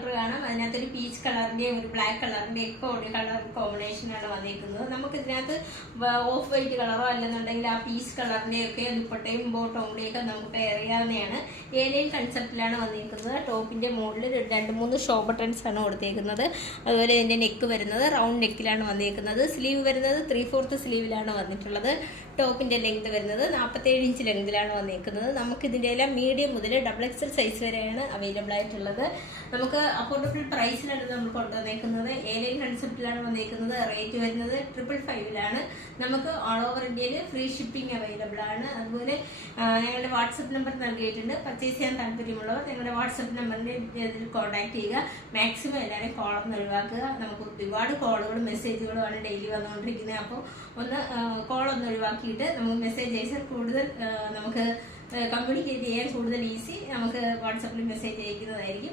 Colour കാണാം. അതിനകത്തൊരു peach കളറിന്റെയും ഒരു ബ്ലാക്ക് കളറിന്റെയും ഒക്കെ ഒരു കളർ കോമ്പിനേഷനാണ് വന്നിരിക്കുന്നത്. നമുക്ക് ഇതിനകത്ത് ഓഫ് വൈറ്റ് കളറോ അല്ലെന്നുണ്ടെങ്കിൽ ആ പീച്ച് കളറിന്റെ ഒക്കെ ദുപ്പട്ടയും ബോട്ടവും ഒക്കെ നമുക്ക് പെയർ ചെയ്യാവുന്നതാണ്. ഏലിയൻ കൺസെപ്റ്റിലാണ് വന്നിരിക്കുന്നത്. ടോപ്പിന്റെ മുകളിൽ 2-3 ഷോ ബട്ടൺസ് ആണ് കൊടുത്തേക്കുന്നത്. അതുപോലെ ഇതിന്റെ നെക്ക് വരുന്നത് റൗണ്ട് നെക്കിലാണ് വന്നിരിക്കുന്നത്. സ്ലീവ് വരുന്നത് 3/4 സ്ലീവിലാണ് വന്നിട്ടുള്ളത്. ടോപ്പിന്റെ ലെങ്ത് വരുന്നത് 47 ഇഞ്ച് ലെങ്തിലാണ് വന്നിരിക്കുന്നത്. നമുക്ക് ഇതിന്റെ എല്ലാം മീഡിയം മുതൽ XXL സൈസ് വരെയാണ് അവൈലബിൾ ആയിട്ടുള്ളത്. നമുക്ക് അഫോർഡബിൾ പ്രൈസിലാണ് നമ്മൾ കൊണ്ടുവന്നേക്കുന്നത്. ഏലിയൻ കൺസെപ്റ്റിലാണ് വന്നിരിക്കുന്നത്. റേറ്റ് വരുന്നത് 555 നമുക്ക് ഓൾ ഓവർ ഇന്ത്യയിൽ ഫ്രീ ഷിപ്പിംഗ് അവൈലബിൾ ആണ്. അതുപോലെ ഞങ്ങളുടെ വാട്സപ്പ് നമ്പർ നൽകിയിട്ടുണ്ട്. പർച്ചേസ് ചെയ്യാൻ താല്പര്യമുള്ളവർ ഞങ്ങളുടെ വാട്സപ്പ് നമ്പറിന്റെ ഇതിൽ കോൺടാക്ട് ചെയ്യുക. മാക്സിമം എല്ലാവരും കോളൊന്നും ഒഴിവാക്കുക. നമുക്ക് ഒരുപാട് കോളുകളും മെസ്സേജുകളുമാണ് ഡെയിലി വന്നുകൊണ്ടിരിക്കുന്നത്. അപ്പോൾ ഒന്ന് കോളൊന്ന് ഒഴിവാക്കിയിട്ട് നമുക്ക് മെസ്സേജ് അയച്ചാൽ കൂടുതൽ നമുക്ക് കമ്മ്യൂണിക്കേറ്റ് ചെയ്യാൻ കൂടുതൽ ഈസി. നമുക്ക് വാട്സപ്പിൽ മെസ്സേജ് അയക്കുന്നതായിരിക്കും.